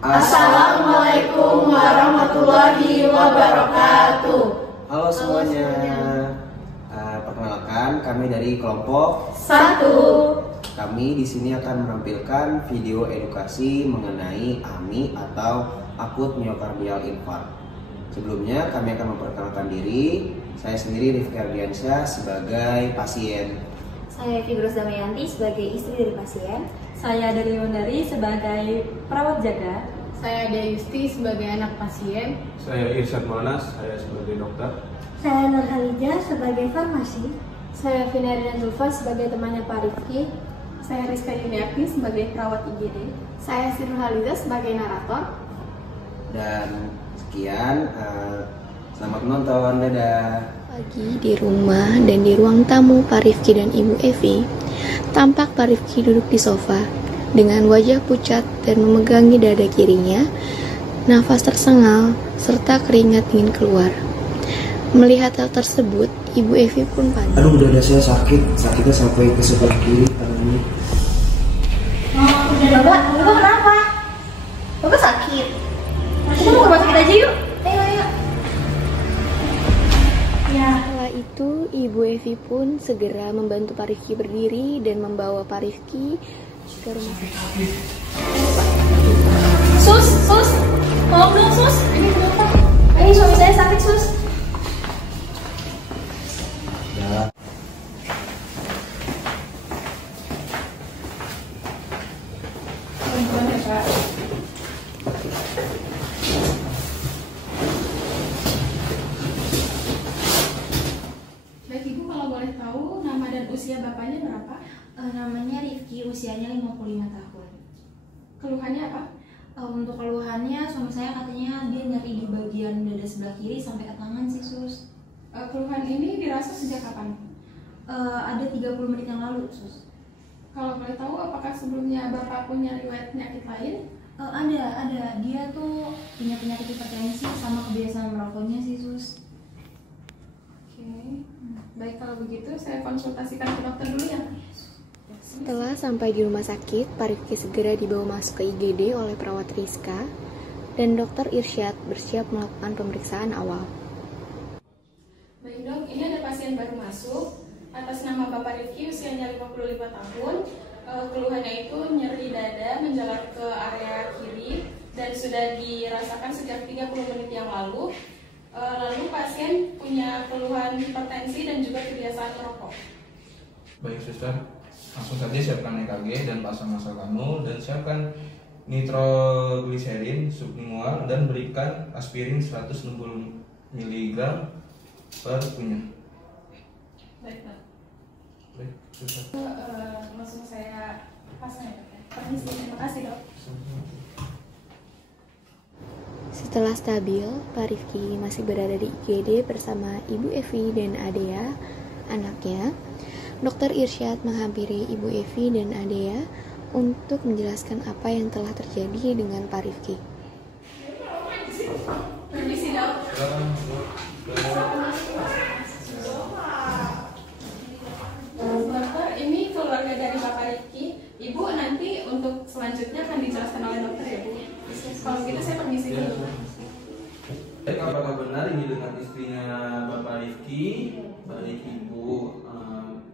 Assalamualaikum warahmatullahi wabarakatuh. Halo semuanya. Perkenalkan, kami dari kelompok 1. Kami di sini akan menampilkan video edukasi mengenai AMI atau akut miokardial infark. Sebelumnya kami akan memperkenalkan diri. Saya sendiri Rifki Ardiansyah sebagai pasien. Saya Figros Damayanti sebagai istri dari pasien. Saya dari Wondari sebagai perawat jaga. Saya Dayusti sebagai anak pasien. Saya Irsyad Monas, saya sebagai dokter. Saya Nur Halija sebagai farmasi. Saya Finarina Zulfa sebagai temannya Pak Rifki. Saya Rizka Yuniarti sebagai perawat IGD. Saya Sirul Haliza sebagai narator. Dan sekian, selamat menonton, dadah. Pagi di rumah dan di ruang tamu Pak Rifki dan Ibu Evi, tampak Pak Rifki duduk di sofa dengan wajah pucat dan memegangi dada kirinya, nafas tersengal serta keringat ingin keluar. Melihat hal tersebut, Ibu Evi pun panik. Aduh, dada saya sakitnya sampai ke sebelah kiri tangannya. Bapak kenapa? Bapak sakit? Kita mau ke rumah sakit aja yuk. Ayo. Setelah itu, Ibu Evi pun segera membantu Pak Rifki berdiri dan membawa Pak Rifki ke rumah sakit. Sus, tolong dong sus. Ini kenapa? Ini suami saya sakit sus. Ya. Baik Ibu, kalau boleh tahu nama dan usia bapaknya berapa? Namanya Rifki, usianya 55 tahun. Keluhannya apa? Untuk keluhannya, suami saya katanya dia nyeri di bagian dada sebelah kiri sampai ke tangan sih sus. Keluhan ini dirasa sejak kapan? Ada 30 menit yang lalu sus. Kalau boleh tahu, apakah sebelumnya Bapak punya riwayat penyakit lain? Ada. Dia tuh punya penyakit hipertensi sama kebiasaan merokoknya sih sus. Oke. Baik, kalau begitu saya konsultasikan ke dokter dulu ya. Setelah sampai di rumah sakit, Pak Rifki segera dibawa masuk ke IGD oleh perawat Rizka dan Dokter Irsyad bersiap melakukan pemeriksaan awal. Baik dok, ini ada pasien baru masuk atas nama Bapak Rifki, usianya 55 tahun. Keluhannya itu nyeri dada menjalar ke area kiri dan sudah dirasakan sejak 30 menit yang lalu. Lalu pasien punya keluhan hipertensi dan juga kebiasaan merokok. Baik suster, langsung saja siapkan EKG dan pasang massa kanul dan siapkan nitrogliserin sublingual dan berikan aspirin 160 mg per punya. Baik dok. Baik suster. Langsung saya pasang ya dok ya. Permisi, terima kasih dok. Setelah stabil, Pak Rifki masih berada di IGD bersama Ibu Evi dan Adea, anaknya. Dokter Irsyad menghampiri Ibu Evi dan Adea untuk menjelaskan apa yang telah terjadi dengan Pak Rifki. Permisi dok. Dokter, ini keluarga dari Bapak Rifki. Ibu nanti untuk selanjutnya akan dijelaskan oleh dokter ya Bu. Kalau gitu saya permisi dulu. Baik, apakah benar ini dengan istrinya Bapak Rifki, baik ibu,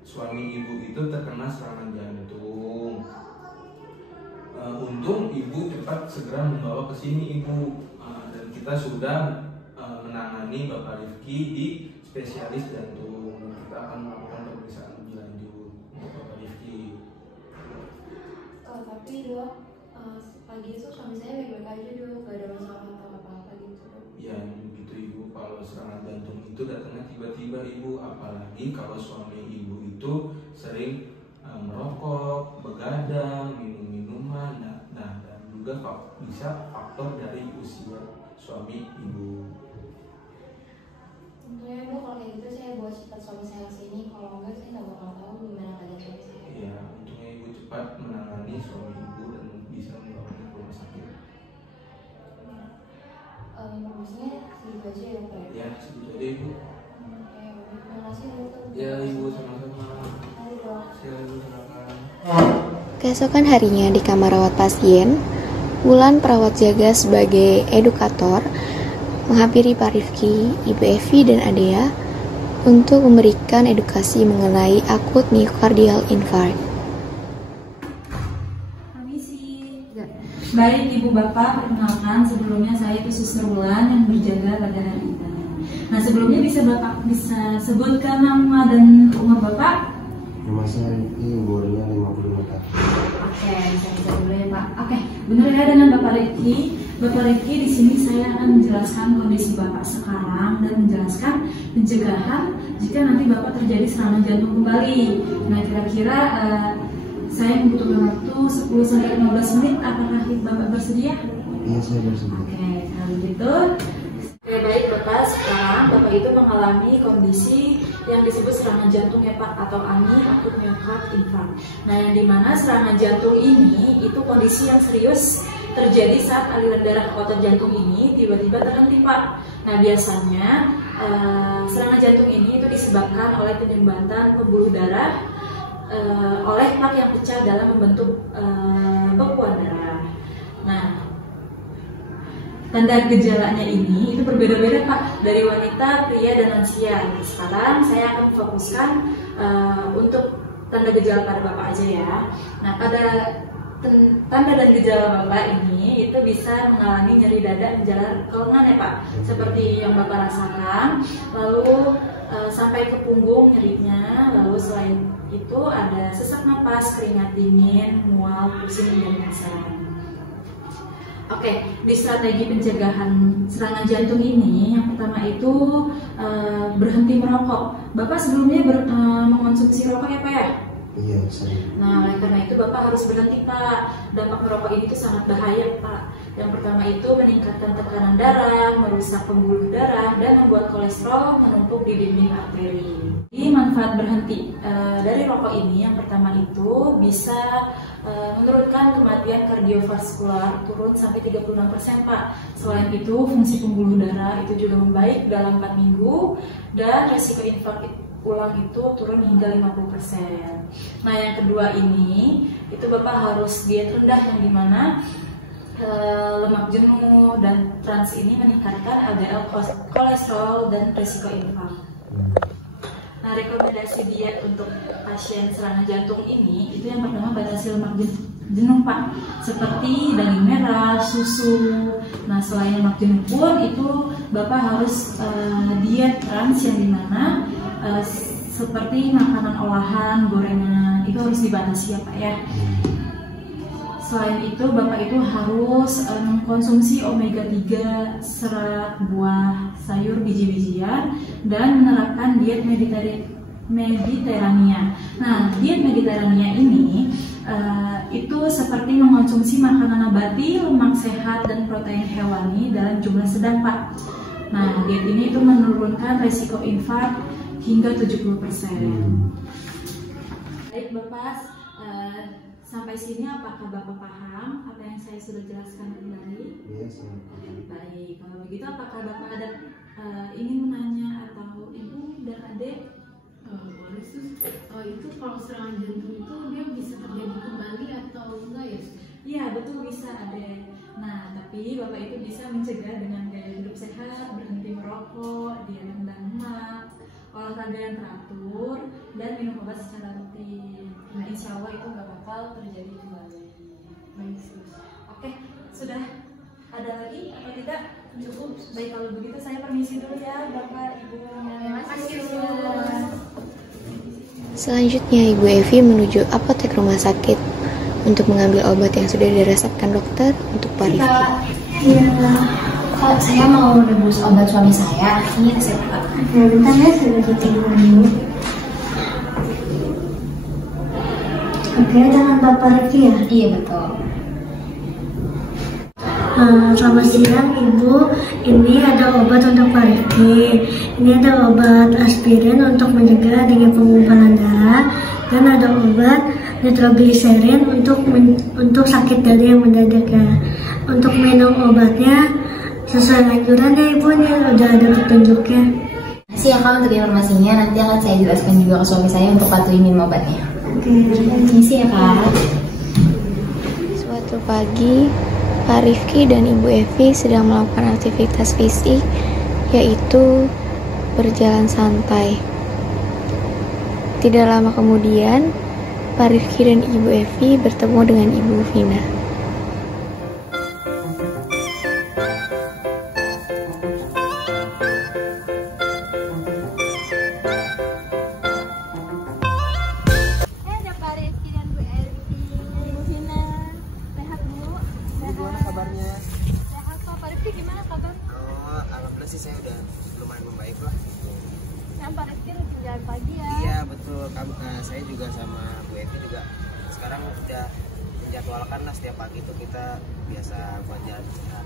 suami ibu itu terkena serangan jantung? Untung ibu cepat segera membawa ke sini ibu, dan kita sudah menangani Bapak Rifki di spesialis jantung. Kita akan melakukan pemeriksaan lebih lanjut untuk Bapak Rifki. Tapi dok, pagi itu suami saya baik-baik aja dok, gak ada masalah apa-apa gitu. Ya begitu ibu, kalau serangan jantung itu datangnya tiba-tiba ibu, apalagi kalau suami ibu itu sering merokok, begadang, minum minuman, dan juga bisa faktor dari usia suami ibu. Untungnya dok, kalau kayak gitu saya bawa cepat suami saya ke sini. Kalau enggak saya nggak bakal tahu gimana keadaan suami saya. Ya, untungnya ibu cepat menangani suami ibu dan bisa membawanya ke rumah sakit. Informasinya segitu aja ya Pak? Ya, segitu aja ibu. Oke, terima kasih dokter. Ya ibu, sama-sama. Mari dok. Silakan ibu, silakan. Keesokan harinya di kamar rawat pasien, Wulan perawat jaga sebagai edukator menghampiri Pak Rifki, Ibu Evi, dan Adea untuk memberikan edukasi mengenai akut miokardial infarct. Baik Ibu Bapak, perkenalkan sebelumnya saya itu Suster Wulan yang berjaga pada hari ini. Nah sebelumnya Bapak bisa sebutkan nama dan umur Bapak? Nama saya Rifki, umurnya 55 tahun. Oke, bisa dulu ya Pak. Oke, benar ya dengan Bapak Rifki. Bapak Rifki, di sini saya akan menjelaskan kondisi Bapak sekarang dan menjelaskan pencegahan jika nanti Bapak terjadi serangan jantung kembali. Nah kira-kira saya membutuhkan waktu 10-15 menit. Apakah Bapak bersedia? Iya, saya bersedia. Oke, kalau gitu. Oke, baik Bapak. Sekarang Bapak itu mengalami kondisi yang disebut serangan jantung ya Pak, atau AMI, akut miokard infarct. Nah, yang dimana serangan jantung ini itu kondisi yang serius terjadi saat aliran darah ke otot jantung ini tiba-tiba terhenti Pak. Nah, biasanya serangan jantung ini itu disebabkan oleh penyumbatan pembuluh darah oleh plak yang pecah dalam membentuk bekuan darah. Nah, tanda gejalanya ini itu berbeda-beda Pak dari wanita, pria, dan lansia. Sekarang saya akan fokuskan untuk tanda gejala pada Bapak aja ya. Nah, pada tanda dan gejala Bapak ini itu bisa mengalami nyeri dada menjalar ke lengan ya Pak, seperti yang Bapak rasakan. Lalu sampai ke punggung nyerinya. Lalu selain itu ada sesak napas, keringat dingin, mual, pusing, dan mual. Oke, di strategi pencegahan serangan jantung ini, yang pertama itu berhenti merokok. Bapak sebelumnya mengonsumsi rokok ya Pak ya? Iya, saya. Nah, oleh karena itu Bapak harus berhenti Pak. Dampak merokok ini tuh sangat bahaya Pak. Yang pertama itu meningkatkan tekanan darah, merusak pembuluh darah, dan membuat kolesterol menumpuk di dinding arteri. Jadi manfaat berhenti dari rokok ini yang pertama itu bisa menurunkan kematian kardiovaskular turun sampai 36% Pak. Selain itu fungsi pembuluh darah itu juga membaik dalam 4 minggu dan resiko infark ulang itu turun hingga 50%. Nah yang kedua ini itu Bapak harus diet rendah yang dimana lemak jenuh dan trans ini meningkatkan LDL kolesterol dan resiko infark. Nah, rekomendasi diet untuk pasien serangan jantung ini itu yang pertama batasi lemak jenuh Pak, seperti daging merah, susu. Nah, selain lemak jenuh pun itu Bapak harus diet trans yang dimana seperti makanan olahan, gorengan itu harus dibatasi ya Pak ya. Selain itu Bapak itu harus mengkonsumsi omega 3, serat, buah, sayur, biji-bijian, dan menerapkan diet Mediterania. Nah, diet Mediterania ini itu seperti mengkonsumsi makanan nabati, lemak sehat, dan protein hewani dalam jumlah sedang Pak. Nah, diet ini itu menurunkan resiko infark hingga 70%. Baik Bapak, sampai sini apakah Bapak paham apa yang saya sudah jelaskan tadi? Iya, saya paham. Baik, kalau begitu apakah Bapak ada ingin menanya atau Ibu dan Adik? Boleh Sus. Itu kalau serangan jantung itu dia bisa terjadi kembali atau enggak ya? Iya betul bisa Adik. Nah tapi Bapak itu bisa mencegah dengan gaya hidup sehat, berhenti merokok, diet rendah lemak, olahraga yang teratur, dan minum obat secara rutin. Nah insya Allah itu nggak bakal terjadi kembali. Baik Sus. Oke, sudah ada lagi atau tidak? Cukup. Baik kalau begitu saya permisi dulu ya Bapak Ibu. Terima kasih. Selanjutnya Ibu Evi menuju apotek rumah sakit untuk mengambil obat yang sudah diresepkan dokter untuk Pak Rifki. Iya. Kak, saya mau rebus obat suami saya. Ini resep Pak. Bentar ya, saya tutup dulu. Oke, dengan Bapak Rifki ya? Iya betul. Selamat siang Ibu, ini ada obat untuk Pak Rifki. Ini ada obat aspirin untuk mencegah adanya pengumpulan darah, dan ada obat nitrogliserin untuk sakit dada yang mendadak ya. Untuk minum obatnya sesuai anjuran ya Ibu, ini udah ada petunjuknya. Terima kasih ya Kak untuk informasinya. Nanti akan saya jelaskan juga ke suami saya untuk patuhi minum obatnya. Oke. Terima kasih ya Kak. Suatu pagi, Pak Rifki dan Ibu Evi sedang melakukan aktivitas fisik, yaitu berjalan santai. Tidak lama kemudian, Pak Rifki dan Ibu Evi bertemu dengan Ibu Vina. Ada Pak Rifki dan Bu Evi. Ibu Vina, sehat Bu? Gimana kabarnya? Sehat Pak. Pak Rifki gimana kabar? Oh, alhamdulillah sih saya udah lumayan membaik lah. Yang Pak Rifki rutin jalan pagi ya? Iya betul, saya juga sama Bu Evi juga sekarang udah menjadwalkan lah setiap pagi itu kita biasa buat jalan sehat.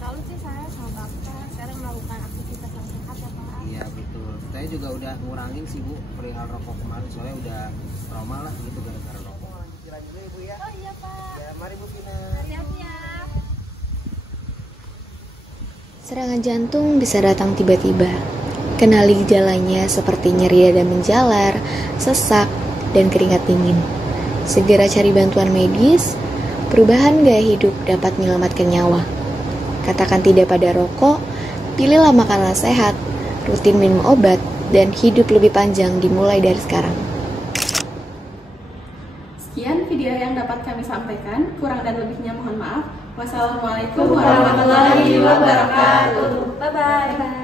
Selalu sih saya sama Bapak sekarang melakukan aktivitas yang sehat ya Pak. Iya betul, saya juga udah ngurangin sih Bu perihal rokok kemarin soalnya udah trauma lah gitu gara-gara rokok. Jalan dulu ya Bu ya. Oh iya Pak. Ya mari Bu Vina. Siap-siap. Serangan jantung bisa datang tiba-tiba. Kenali gejalanya seperti nyeri dada menjalar, sesak, dan keringat dingin. Segera cari bantuan medis. Perubahan gaya hidup dapat menyelamatkan nyawa. Katakan tidak pada rokok, pilihlah makanan sehat, rutin minum obat, dan hidup lebih panjang dimulai dari sekarang. Sekian video yang dapat kami sampaikan. Kurang dan lebihnya mohon maaf. Wassalamualaikum warahmatullahi wabarakatuh. Bye-bye.